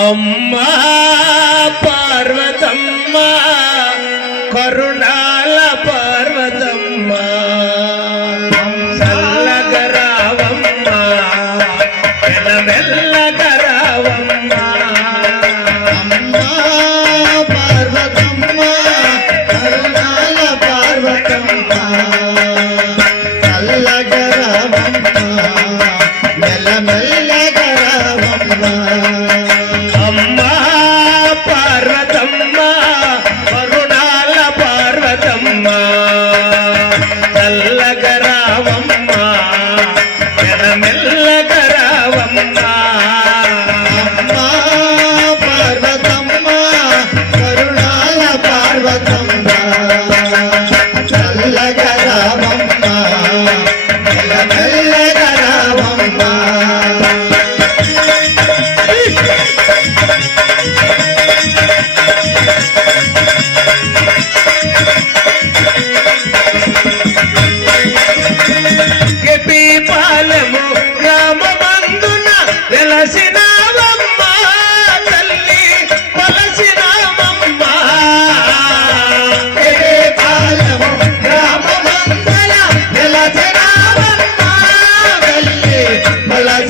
అమ్మా పార్వతమ్మ కరుణాల పార్వతమ్మ చల్లగరావమ్మ మెల్లగరావమ్మ పార్వతమ్మ வரலாறு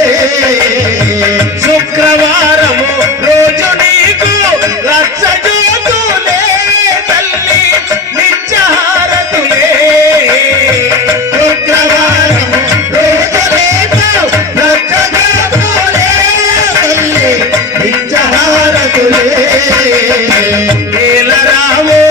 Amen.